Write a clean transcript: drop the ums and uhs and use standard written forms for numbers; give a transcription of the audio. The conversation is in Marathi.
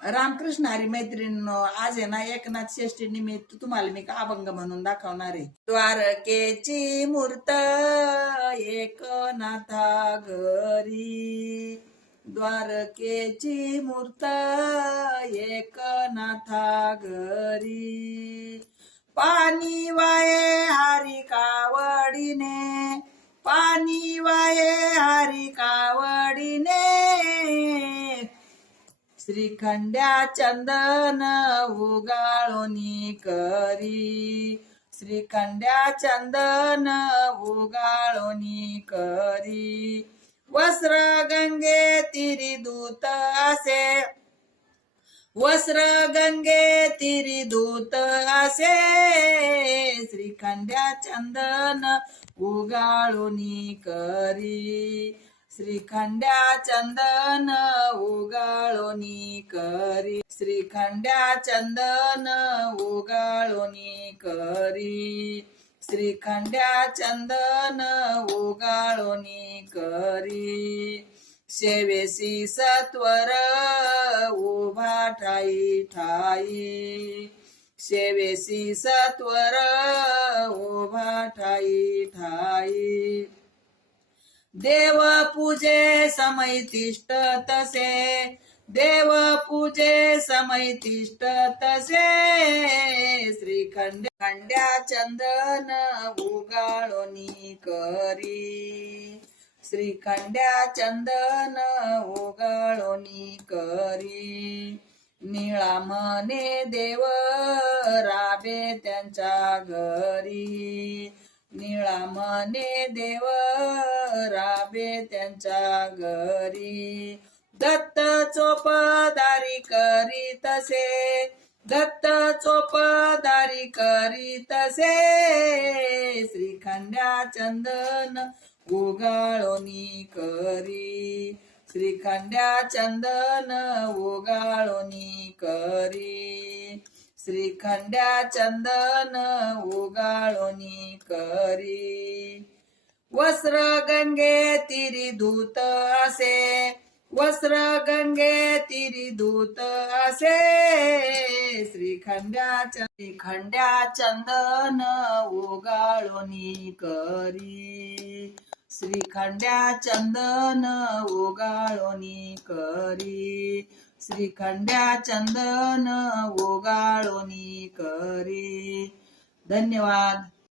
रामकृष्ण हरी मैत्रिणींनो, आज आहे ना एकनाथ षष्ठी निमित्त तुम्हाला मी अभंग म्हणून दाखवणार आहे. द्वारकेची मूर्त एकनाथा घरी, द्वारकेची मूर्त एकनाथा घरी, पाणी वाये हरी कावडीने, पाणी वाये हरी कावडीने, श्रीखंड्या चंदन उगाळोनी करी, श्रीखंड्या चंदन उगाळोनी करी, वस्त्र गंगे तिरी दूत असे, वस्त्र गंगे तिरी दूत असे, श्रीखंड्या चंदन उगाळोनी करी, श्रीखंड्या चंदन उगाळोनी करी, श्रीखंड्या चंदन उगाळोनी करी, श्रीखंड्या चंदन उगाळोनी करी, शेवेसी सत्वर उभा ठाई ठाई, शेवेसी सत्वर उभा ठाई ठाई, देव पूजे समयतिष्ठ तसे, देव पूजे समयतिष्ठ तसे, श्रीखंड्या चंदन उगाळोनी करी, श्रीखंड्या चंदन उगाळोनी करी, निळा मने देव राबे त्यांच्या घरी, निळा मने देव राबे त्यांच्या घरी, दत्त चोपदारी करी तसे, दत्त चोपदारी करी तसे, श्रीखंड्या चंदन उगाळोनी करी, श्रीखंड्या चंदन उगाळोनी करी, श्रीखंड्या चंदन उगाळोनी करी, वस्त्र गंगे तिरी दूत असे, वस्त्र गंगे तिरी दूत असे, श्रीखंड्या चंदन उगाळोनी करी, श्रीखंड्या चंदन उगाळोनी करी, श्रीखंड्या चंदन उगाळोनी करी. धन्यवाद.